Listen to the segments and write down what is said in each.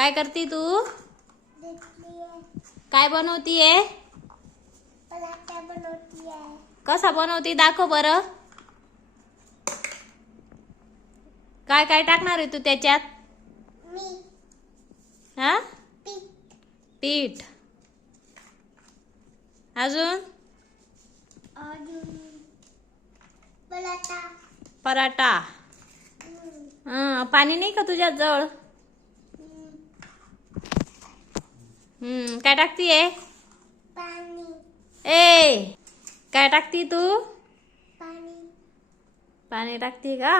काय करती तू? काय बनवतीये कसा बनवती? दाखव बरं. काय काय टाकणार आहे तू त्याच्यात? मी हा? पीठ। अजून? पराठा। हं, पाणी नाही का तुझ्या जवळ हम्म, हम्म, काय टाकतीये? ए काय टाकती तू? पाणी. पाणी टाकते का?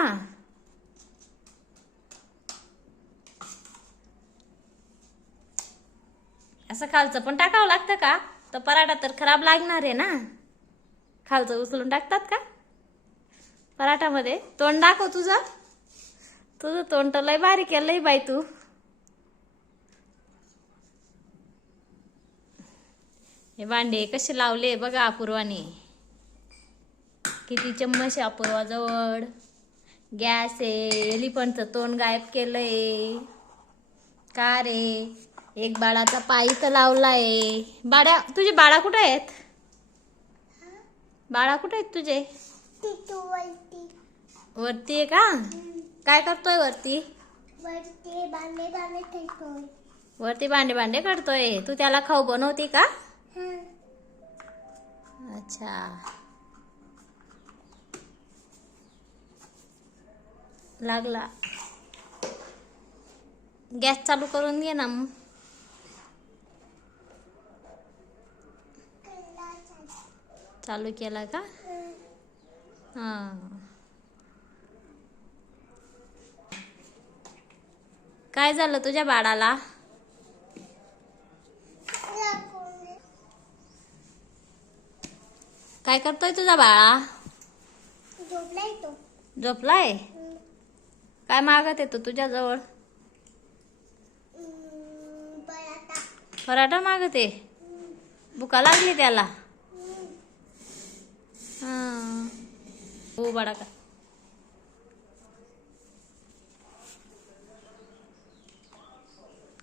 असं खालचं पण टाकावं लागतं का? तर पराठा तर खराब लागणार आहे ना? खालचं उचलून टाकतात का? पराठामध्ये तोंड दाखव तुझं. तुझं तोंड तर लय भारी केलंय बाई तू. हे भांडे कसे लावले बघा अपूर्वाने. किती चम्मच आहे अपूर्वाजवळ गॅस आहे एलिफंटचं तोंड गायब केलंय. का रे? एक बाळाचा पाय तर लावलाय. बाळा तुझे बाळा कुठे आहेत? बाळा कुठे आहेत तुझे? वरती वरती आहे का? काय करतोय वरती? वरती भांडे भांडे करतोय. तू त्याला खाऊ बनवते का? अच्छा लागला गॅस चालू करून घे ना मग. चालू. केला का हा काय झालं तुझ्या बाळाला काय करतोय तुझा बाळा? झोपलाय तो. झोपलाय? काय मागत येतो तुझ्याजवळ? हं, पराठा. पराठा मागत आहे? भुका लागली त्याला? हं, हा बाळा का?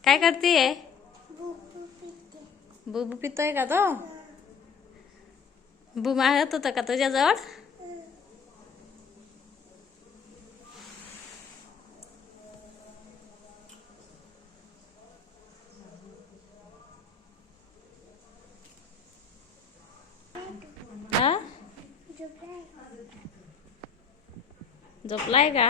काय पिते. बुबू पितोय. का तो? हं, बू मागत होता का तुझ्याजवळ हं. हा झोपलाय झोपलाय का